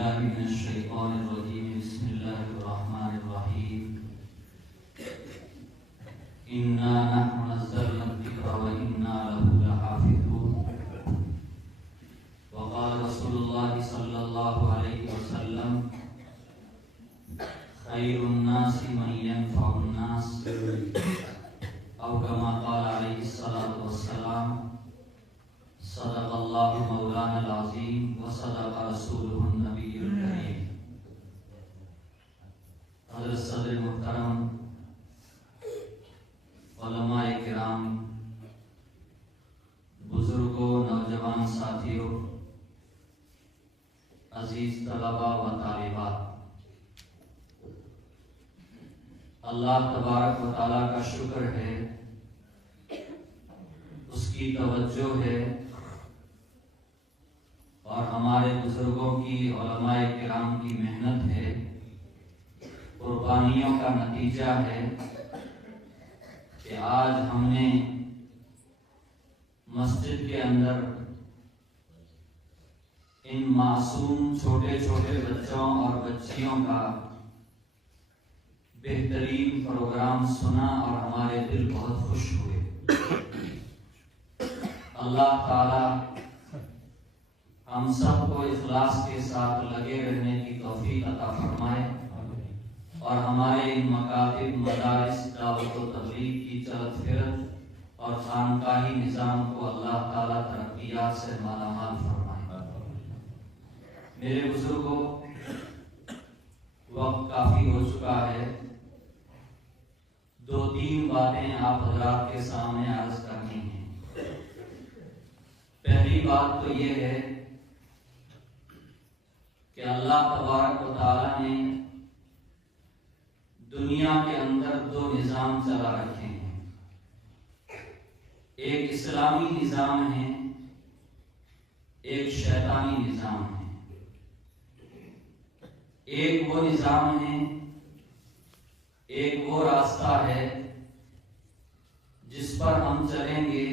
بالله من الشيطان الرجيم بسم الله الرحمن الرحيم إنا نحن نزلنا الذكر وإنا له لحافظون وقال رسول الله صلى الله عليه وسلم خير الناس من ينفع الناس أو كما قال عليه الصلاة والسلام صدق الله مولانا العظيم وصدق رسوله النبي الكريم. حضرت صدر محترم، علماء کرام، بزرگوں، نوجوان ساتھیوں، عزیز طلباء و طالبات، اللہ تبارک و تعالیٰ کا شکر ہے، اس کی توجہ ہے اور ہمارے بزرگوں کی، علماء کرام کی محنت ہے، قربانیوں کا نتیجہ ہے کہ آج ہم نے مسجد کے اندر ان معصوم چھوٹے چھوٹے بچوں اور بچیوں کا بہترین پروگرام سنا اور ہمارے دل بہت خوش ہوئے۔ اللہ تعالی ہم سب کو اخلاص کے ساتھ لگے رہنے کی توفیق عطا فرمائے اور ہمارے ان مکاتب، مدارس، دعوت و تبلیغ کی چلت پھرت اور خانقاہی نظام کو اللہ تعالیٰ ترقیات سے مالا مال فرمائے۔ میرے بزرگوں، وقت کافی ہو چکا ہے، دو تین باتیں آپ حضرات کے سامنے عرض کرنی ہیں۔ پہلی بات تو یہ ہے کہ اللہ تبارک و تعالیٰ نے دنیا کے اندر دو نظام چلا رکھے ہیں، ایک اسلامی نظام ہے، ایک شیطانی نظام ہے۔ ایک وہ نظام ہے، ایک وہ راستہ ہے جس پر ہم چلیں گے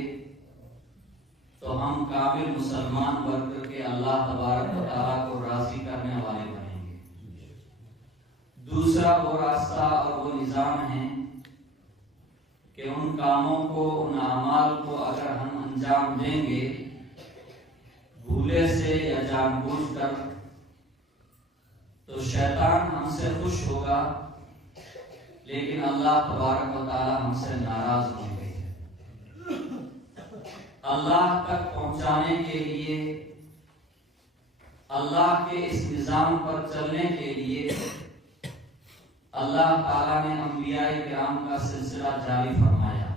تو ہم کامل مسلمان بن کر کے اللہ تبارک و تعالیٰ کو راضی کرنے والے بنیں گے۔ دوسرا وہ راستہ اور وہ نظام ہے کہ ان کاموں کو، ان اعمال کو اگر ہم انجام دیں گے بھولے سے یا جان بوجھ کر تو شیطان ہم سے خوش ہوگا لیکن اللہ تبارک و تعالیٰ ہم سے ناراض ہوں گے۔ اللہ تک پہنچانے کے لیے، اللہ کے اس نظام پر چلنے کے لیے اللہ تعالیٰ نے انبیاء کرام کا سلسلہ جاری فرمایا۔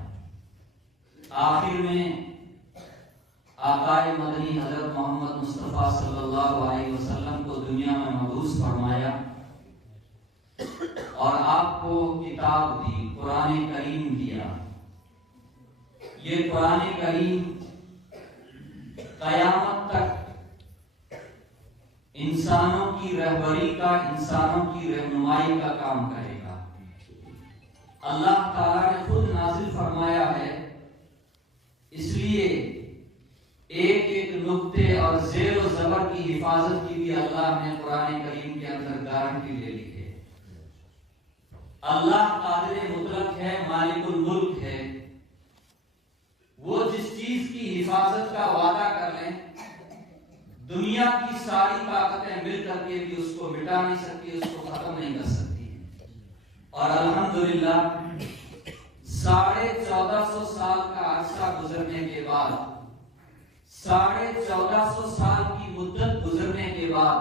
آخر میں آقا مدنی حضرت محمد مصطفیٰ صلی اللہ علیہ وسلم کو دنیا میں مبعوث فرمایا اور آپ کو کتاب دی، قرآن کریم دیا۔ یہ قرآن کریم قیامت تک انسانوں کی رہبری کا، انسانوں کی رہنمائی کا کام کرے گا۔ اللہ تعالیٰ نے خود نازل فرمایا ہے، اس لیے ایک ایک نقطے اور زیر و زبر کی حفاظت کی بھی اللہ نے قرآن کریم کے اندر گارنٹی لے لی ہے۔ اللہ قادر مطلق ہے، مالک الملک ہے، وہ جس چیز کی حفاظت کا وعدہ کر لیں دنیا کی ساری طاقتیں مل کر کے بھی اس کو مٹا نہیں سکتی، اس کو ختم نہیں کر سکتی۔ اور الحمدللہ 1450 سال کا عرصہ گزرنے کے بعد، 1450 سال کی مدت گزرنے کے بعد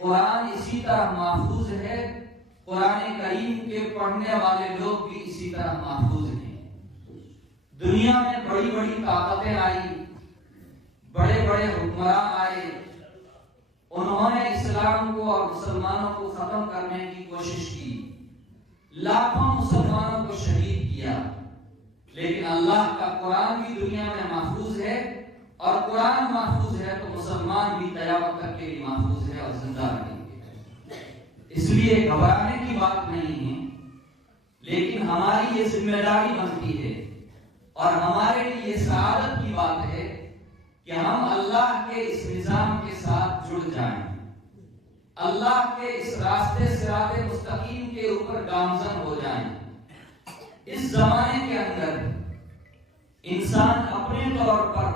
قرآن اسی طرح محفوظ ہے، قرآن کریم کے پڑھنے والے لوگ بھی اسی طرح محفوظ ہیں۔ دنیا میں بڑی بڑی طاقتیں آئی، بڑے بڑے حکمران آئے، انہوں نے اسلام کو اور مسلمانوں کو ختم کرنے کی کوشش کی، لاکھوں مسلمانوں کو شہید کیا، لیکن اللہ کا قرآن بھی دنیا میں محفوظ ہے، اور قرآن محفوظ ہے تو مسلمان بھی قیامت تک کے لیے محفوظ ہے اور زندہ رہیں گے۔ اس لیے گھبرانے کی بات نہیں ہے، لیکن ہماری یہ ذمہ داری بنتی ہے اور ہمارے لیے یہ سعادت کی بات ہے کہ ہم اللہ کے اس نظام کے ساتھ جڑ جائیں۔ اللہ کے اس راستے صراط مستقیم کے اوپر گامزن ہو جائیں۔ اس زمانے کے اندر انسان اپنے طور پر،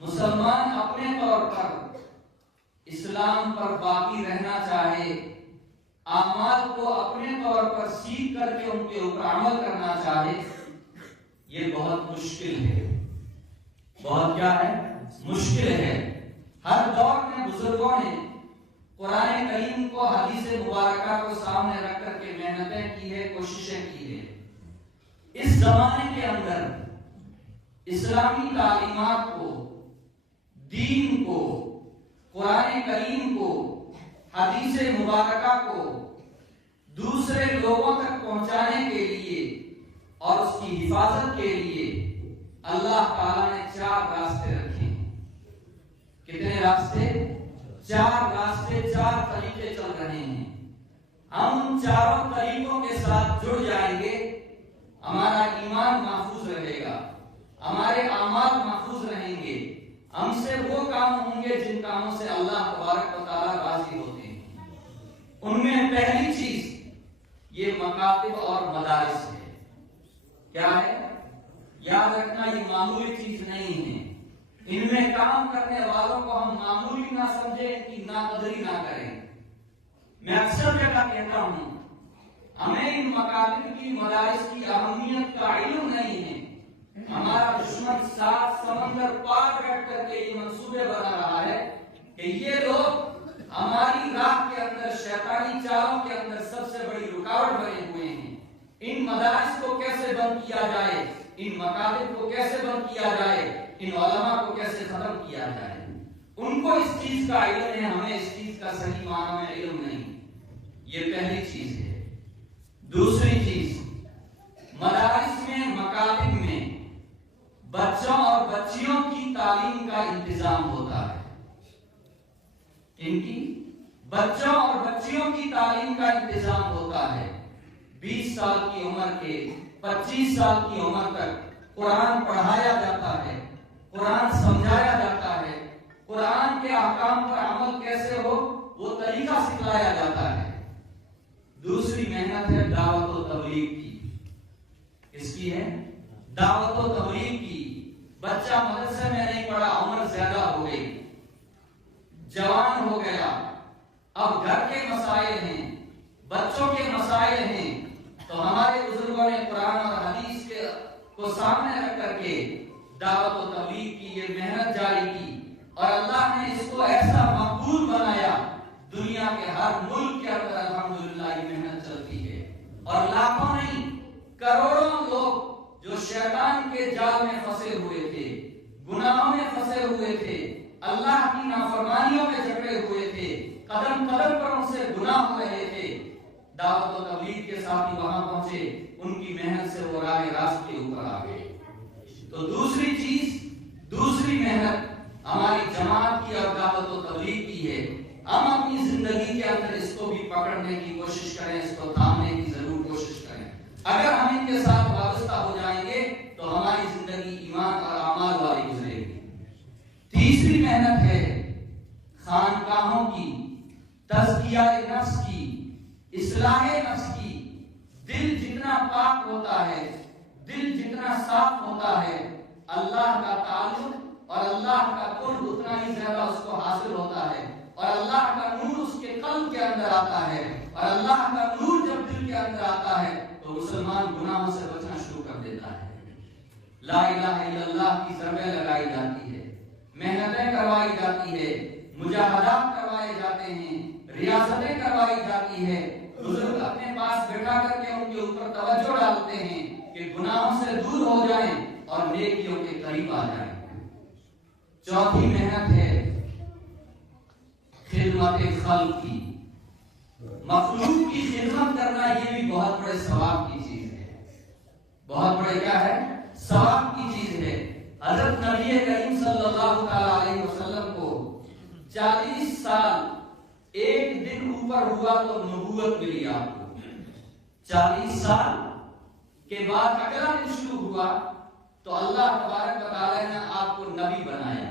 مسلمان اپنے طور پر اسلام پر باقی رہنا چاہے، اعمال کو اپنے طور پر سیکھ کر کے ان کے اوپر عمل کرنا چاہے، یہ بہت مشکل ہے۔ بہت کیا ہے؟ مشکل ہے۔ ہر دور میں بزرگوں نے قرآن کریم کو، حدیث مبارکہ کو سامنے رکھ کر کے محنتیں کی ہے، کوششیں کی ہے۔ اس زمانے کے اندر اسلامی تعلیمات کو، دین کو، قرآن کریم کو، حدیث مبارکہ کو دوسرے لوگوں تک پہنچانے کے لیے اور اس کی حفاظت کے لیے اللہ تعالیٰ نے 4 راستے رکھے ہیں۔ کتنے راستے؟ 4 راستے، 4 طریقے چل رہے ہیں۔ ہم ان 4 طریقوں کے ساتھ جڑ جائیں گے، ہمارا ایمان محفوظ رہے گا، ہمارے اعمال محفوظ رہیں گے، ہم سے وہ کام ہوں گے جن کاموں سے اللہ تبارک و تعالیٰ راضی ہوتے ہیں۔ ان میں پہلی چیز یہ مکاتب اور مدارس ہے۔ کیا ہے؟ یاد رکھنا، یہ معمولی چیز نہیں ہے۔ ان میں کام کرنے والوں کو ہم معمولی نہ سمجھیں، ان کی ناقدری نہ کریں۔ میں اکثر جگہ کہتا ہوں، ہمیں ان مکاتب کی، مدارس کی اہمیت کا علم نہیں ہے۔ ہمارا دشمن 7 سمندر پار بیٹھ کر کے یہ منصوبے بنا رہا ہے کہ یہ لوگ ہماری راہ کے اندر، شیطانی چالوں کے اندر سب سے بڑی رکاوٹ بنے ہوئے ہیں۔ ان مدارس کو کیسے بند کیا جائے، ان مکاتب کو کیسے بند کیا جائے، ان علماء کو کیسے ختم کیا جائے۔ ان کو اس چیز کا علم ہے، ہمیں اس چیز کا صحیح معنی میں علم نہیں۔ یہ پہلی چیز ہے۔ دوسری چیز، مدارس میں، مکاتب میں بچوں اور بچیوں کی تعلیم کا انتظام ہوتا ہے۔ ان کی بچوں اور بچیوں کی تعلیم کا انتظام ہوتا ہے۔ 20 سال کی عمر کے 25 سال کی عمر تک قرآن پڑھایا جاتا ہے، قرآن سمجھایا جاتا ہے، قرآن کے احکام پر عمل کیسے ہو وہ طریقہ سکھلایا جاتا ہے۔ دوسری محنت ہے دعوت و تبلیغ کی۔ کس کی ہے؟ دعوت و تبلیغ کی۔ بچہ مدرسے میں نہیں پڑھا، عمر زیادہ ہو گئی، جوان ہو گیا، اب گھر کے مسائل ہیں، بچوں کے مسائل ہیں، تو ہمارے بزرگوں نے قرآن اور حدیث کو سامنے رکھ کر کے دعوت و تبلیغ کی یہ محنت جاری کی، اور اللہ نے اس کو ایسا مقبول بنایا، دنیا کے ہر ملک کے اندر الحمدللہ یہ محنت چلتی ہے، اور لاکھوں نہیں کروڑوں لوگ جو شیطان کے جال میں پھنسے ہوئے تھے، گناہوں میں پھنسے ہوئے تھے، اللہ کی نافرمانیوں میں جکڑے ہوئے تھے، قدم قدم پر ان سے گناہ ہو رہے تھے، دعوت و تبلیغ کے ساتھ ہی وہاں پہنچے، ان کی محنت سے وہ راہ راست کے اوپر آ گئے۔ تو دوسری چیز، دوسری محنت ہماری جماعت کی اور دعوت و تبلیغ کی ہے۔ ہم اپنی زندگی کے اندر اس کو بھی پکڑنے کی کوشش کریں، اس کو تھامنے کی ضرور کوشش کریں۔ اگر ہم ان کے ساتھ وابستہ ہو جائیں گے تو ہماری زندگی ایمان اور اعمال والی گزرے گی۔ تیسری محنت ہے خانقاہوں کی، تزکیہ نفس کی، اصلاح نفس کی۔ دل جتنا پاک ہوتا ہے، دل جتنا صاف ہوتا ہے، اللہ کا تعلق اور اللہ کا قرب اتنا ہی زیادہ اس کو حاصل ہوتا ہے، اور اللہ کا نور اس کے قلب کے اندر آتا ہے، اور اللہ کا نور جب دل کے اندر آتا ہے تو مسلمان گناہوں سے بچنا شروع کر دیتا ہے۔ لا الہ الا اللہ کی ضربیں لگائی جاتی ہے، محنتیں کروائی جاتی ہے، مجاہدات کروائے جاتے ہیں، ریاستیں کروائی جاتی ہے، بزرگ اپنے پاس بٹھا کر کے ان کے اوپر توجہ ڈالتے ہیں کہ گناہوں سے دور ہو جائیں اور نیکیوں کے قریب آ جائیں۔ چوتھی محنت ہے خدمت خلق کی، مخلوق کی خدمت کرنا، یہ بھی بہت بڑے ثواب کی چیز ہے، بہت بڑے کیا ہے؟ ثواب کی چیز ہے۔ حضرت نبی کریم صلی اللہ علیہ وسلم کو 40 سال ایک دن اوپر ہوا تو نبوت ملی آپ کو۔ 40 سال کے بعد اگلا دن شروع ہوا تو اللہ تبارک و تعالی نے آپ کو نبی بنایا۔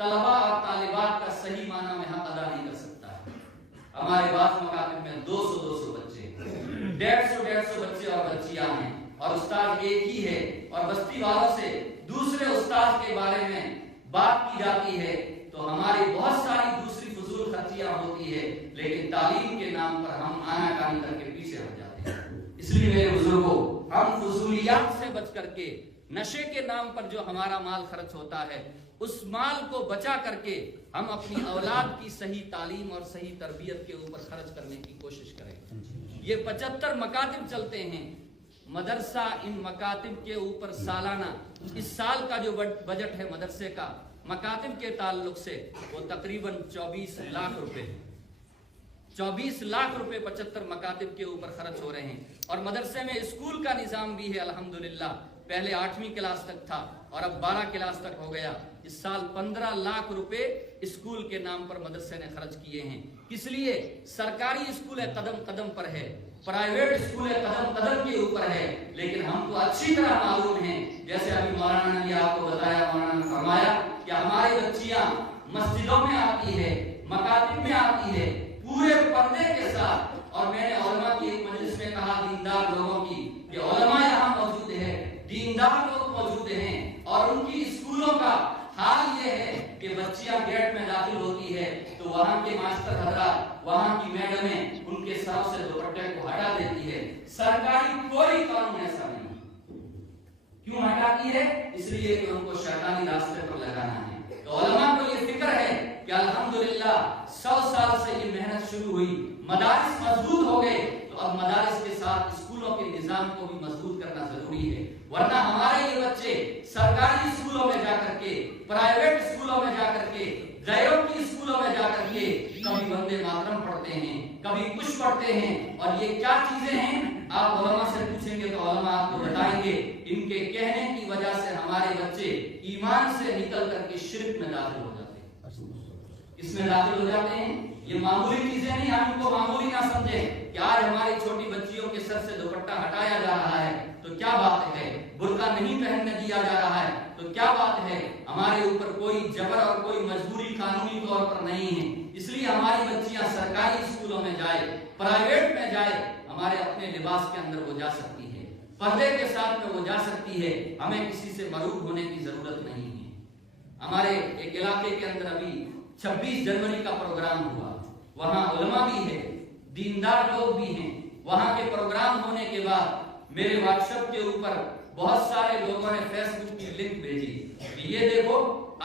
طلبا اور طالبات کا صحیح معنی میں حق ادا نہیں کر سکتا ہے۔ ہمارے بعض مکاتب میں 200 بچے، 150 بچے اور بچیاں ہیں، اور استاد ایک ہی ہے، اور بستی والوں سے دوسرے استاد کے بارے میں بات کی جاتی ہے تو ہماری بہت ساری دوسری فضول خرچیاں ہوتی ہے، لیکن تعلیم کے نام پر ہم آنا کانی کر کے پیچھے ہٹ جاتے ہیں۔ اس لیے میرے بزرگوں، ہم فضولیات سے بچ کر کے، نشے کے نام پر جو ہمارا مال خرچ ہوتا ہے اس مال کو بچا کر کے ہم اپنی اولاد کی صحیح تعلیم اور صحیح تربیت کے اوپر خرچ کرنے کی کوشش کریں۔ یہ 75 مکاتب چلتے ہیں مدرسہ، ان مکاتب کے اوپر سالانہ اس سال کا جو بجٹ ہے مدرسے کا مکاتب کے تعلق سے وہ تقریباً 24 لاکھ روپے 24 لاکھ روپے 75 مکاتب کے اوپر خرچ ہو رہے ہیں۔ اور مدرسے میں اسکول کا نظام بھی ہے الحمدللہ، پہلے 8ویں کلاس تک تھا اور اب 12 کلاس تک ہو گیا۔ اس سال 15 لاکھ روپے اسکول کے نام پر مدرسے نے خرچ کیے ہیں۔ کس لیے؟ سرکاری اسکول قدم قدم پر ہے، پرائیویٹ اسکول قدم قدم کے اوپر ہے، لیکن ہم کو اچھی طرح معلوم ہے، جیسے ابھی مولانا نے آپ کو بتایا، مولانا نے فرمایا کہ ہماری بچیاں مسجدوں میں آتی ہے، مکاتب میں آتی ہے پورے پردے کے ساتھ۔ اور میں نے علماء کی ایک مجلس میں کہا، دیندار لوگوں کی، کہ علماء یہاں موجود ہے، دیندار لوگ موجود ہیں، اور ان کی اسکولوں کا حال یہ ہے کہ بچیاں گیٹ میں داخل ہوتی ہے تو وہاں کے ماسٹر حضرات، وہاں کی میڈمیں ان کے سروں سے دوپٹے کو ہٹا دیتی ہے۔ سرکاری کوئی قانون ایسا نہیں۔ کیوں ہٹاتی ہے؟ اس لیے کہ ان کو شیطانی راستے پر لگانا ہے۔ تو علماء کو یہ فکر ہے کہ الحمدللہ 100 سال سے یہ محنت شروع ہوئی، مدارس مضبوط ہو گئے، تو اب مدارس کے ساتھ اسکولوں کے نظام کو بھی مضبوط کرنا ضروری ہے، ورنہ ہمارے یہ بچے سرکاری اسکولوں میں جا کر کے، پرائیویٹ اسکولوں میں جا کر کے، غیروں کی اسکولوں میں جا کر کے کبھی وندے ماترم پڑھتے ہیں، کبھی کچھ پڑھتے ہیں، اور یہ کیا چیزیں ہیں آپ علماء سے پوچھیں گے تو علماء آپ کو بتائیں گے، ان کے کہنے کی وجہ سے ہمارے بچے ایمان سے نکل کر کے شرک میں داخل ہو جاتے ہیں۔ اس میں داخل ہو جاتے ہیں۔ یہ معمولی چیزیں نہیں، ہم ان کو معمولی نہ سمجھیں کہ آج ہماری چھوٹی بچیوں کے سر سے دوپٹہ ہٹایا جا رہا ہے تو کیا بات ہے، برقع نہیں پہننے دیا جا رہا ہے تو کیا بات ہے، ہمارے اوپر کوئی جبر اور کوئی مجبوری قانونی طور پر نہیں ہے۔ اس لیے ہماری بچیاں سرکاری اسکولوں میں جائے، پرائیویٹ میں جائے، ہمارے اپنے لباس کے اندر وہ جا سکتی ہے، پردے کے ساتھ میں وہ جا سکتی ہے، ہمیں کسی سے مروب ہونے کی ضرورت نہیں ہے۔ ہمارے ایک علاقے کے اندر ابھی 26 جنوری کا پروگرام ہوا، وہاں علماء بھی ہے، دیندار لوگ بھی ہیں۔ وہاں کے پروگرام ہونے کے بعد میرے واٹس ایپ کے اوپر بہت سارے لوگوں نے فیس بک کی لنک بھیجی کہ یہ دیکھو،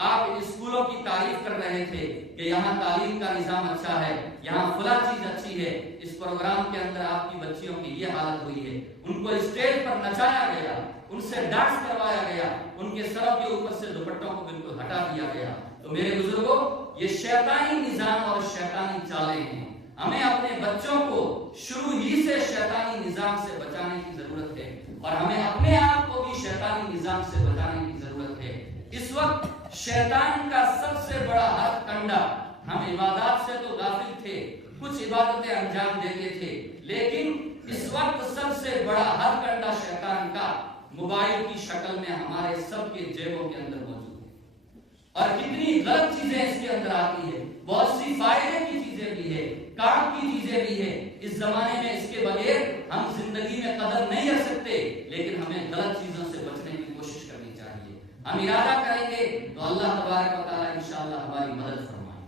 آپ اسکولوں کی تعریف کر رہے تھے کہ یہاں تعلیم کا نظام اچھا ہے، یہاں فلاں چیز اچھی ہے، اس پروگرام کے اندر آپ کی بچیوں کی یہ حالت ہوئی ہے، ان کو اسٹیج پر نچایا گیا، ان سے ڈانس کروایا گیا، ان کے سروں کے اوپر سے دوپٹوں کو بالکل ہٹا دیا گیا۔ تو میرے بزرگوں، یہ شیطانی نظام اور شیطانی چالیں ہیں، ہمیں اپنے بچوں کو شروع ہی سے شیطانی نظام سے بچانے کی ضرورت ہے، اور ہمیں اپنے آپ کو بھی شیطانی نظام سے بچانے کی ضرورت ہے۔ اس وقت شیطان کا سب سے بڑا ہتھ کنڈا، ہم عبادات سے تو غافل تھے، کچھ عبادتیں انجام دیتے تھے، لیکن اس وقت سب سے بڑا ہتھ کنڈا شیطان کا موبائل کی شکل میں ہمارے سب کے جیبوں کے اندر موجود ہے، اور کتنی غلط چیزیں اس کے اندر آتی ہے، بہت سی فائدے کی چیزیں بھی ہے، کام کی چیزیں بھی ہے۔ اس زمانے میں اس کے بغیر ہم زندگی میں قدم نہیں رکھ سکتے، لیکن ہمیں غلط چیزوں سے بچنے کی کوشش کرنی چاہیے۔ ہم ارادہ کریں گے تو اللہ تبارک و تعالیٰ انشاءاللہ ہماری مدد فرمائے۔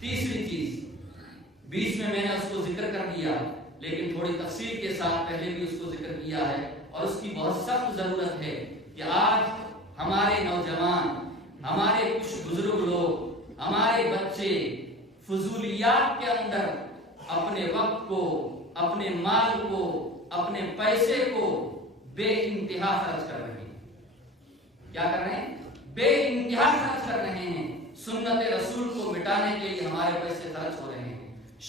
تیسری چیز، بیچ میں نے اس کو ذکر کر دیا، لیکن تھوڑی تفصیل کے ساتھ پہلے بھی اس کو ذکر کیا ہے، اور اس کی بہت سخت ضرورت ہے کہ آج ہمارے نوجوان، ہمارے کچھ بزرگ لوگ، ہمارے بچے فضولیات کے اندر اپنے وقت کو، اپنے مال کو، اپنے پیسے کو بے انتہا خرچ کر رہے ہیں۔ کیا کر رہے ہیں؟ بے انتہا خرچ کر رہے ہیں۔ سنت رسول کو مٹانے کے لیے ہمارے پیسے خرچ ہو رہے ہیں،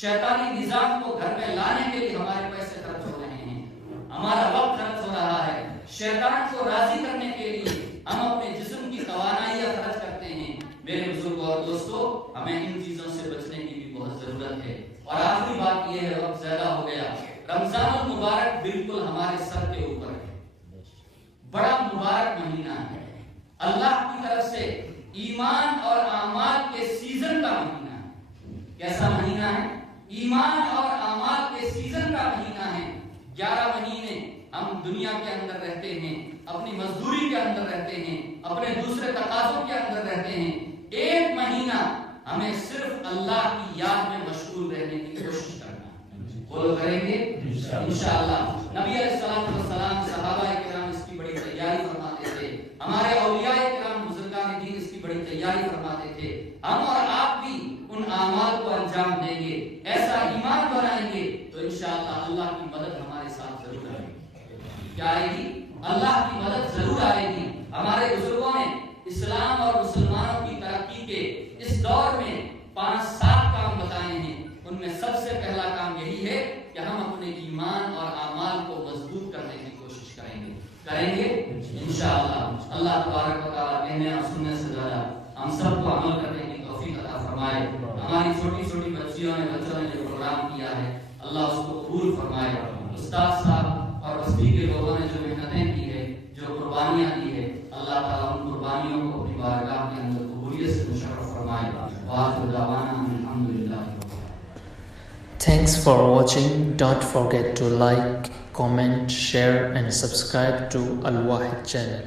شیطانی نظام کو گھر میں لانے کے لیے ہمارے پیسے خرچ ہو رہے ہیں، ہمارا وقت خرچ ہو رہا ہے، شیطان کو راضی کرنے کے لیے ہم اپنے جسم کی توانائیاں خرچ کرتے ہیں۔ میرے بزرگوں اور دوستوں، ہمیں ان چیزوں سے بچنے کی بھی بہت ضرورت ہے۔ اور آخری بات یہ ہے، وقت زیادہ ہو گیا، رمضان المبارک بالکل ہمارے سر کے اوپر ہے، بڑا مبارک مہینہ ہے، اللہ کی طرف سے ایمان اور اعمال کے سیزن کا مہینہ ہے. کیسا مہینہ ہے؟ ایمان اور اعمال کے سیزن کا مہینہ ہے. 11 مہینے ہم دنیا کے اندر رہتے ہیں، اپنی مزدوری کے اندر رہتے ہیں، اپنے دوسرے تقاضوں کے اندر رہتے ہیں. 1 مہینہ ہمیں صرف اللہ کی یاد میں مشغول رہنے کی کوشش کرنا ہے. وہ کریں گے انشاءاللہ. نبی علیہ الصلوۃ والسلام، صحابہ کرام اس کی بڑی تیاری فرماتے تھے. ہمارے اولیاء کرام بزرگان دین اس کی بڑی تیاری فرماتے تھے. ہم اور آپ بھی ان اعمال کو انجام دیں گے، ایسا ایمان بنائیں گے تو انشاءاللہ اللہ کی مدد ہمارے ساتھ ضرور آئے گی. کیا آئے گی؟ اللہ کی مدد ضرور آئے گی. ہمارے بزرگوں نے اسلام اور مسلمانوں کی ترقی کے اس دور میں 5-7 کام بتائے ہیں. ان میں سب سے پہلا کام یہی ہے کہ ہم اپنے ایمان اور اعمال کو مضبوط کرنے کی کوشش کریں گے انشاءاللہ. اللہ تبارک و تعالیٰ کہنے اور سننے سے زیادہ ہم سب کو عمل کرنے کی توفیق عطا فرمائے. ہماری چھوٹی چھوٹی بچوں نے جو پروگرام کیا ہے اللہ اس کو قبول فرمائے. استاد صاحب اور بستی کے لوگوں نے جو محنتیں کی ہے، جو قربانیاں دی ہے، اللہ تعالیٰ ان قربانیوں کو اپنی بارگاہ کے اندر قبولیت سے مشرف فرمائے. وآخر دعوانا الحمدللہ. Thanks for watching. Don't forget to like, comment, share and subscribe to Al Wahid channel.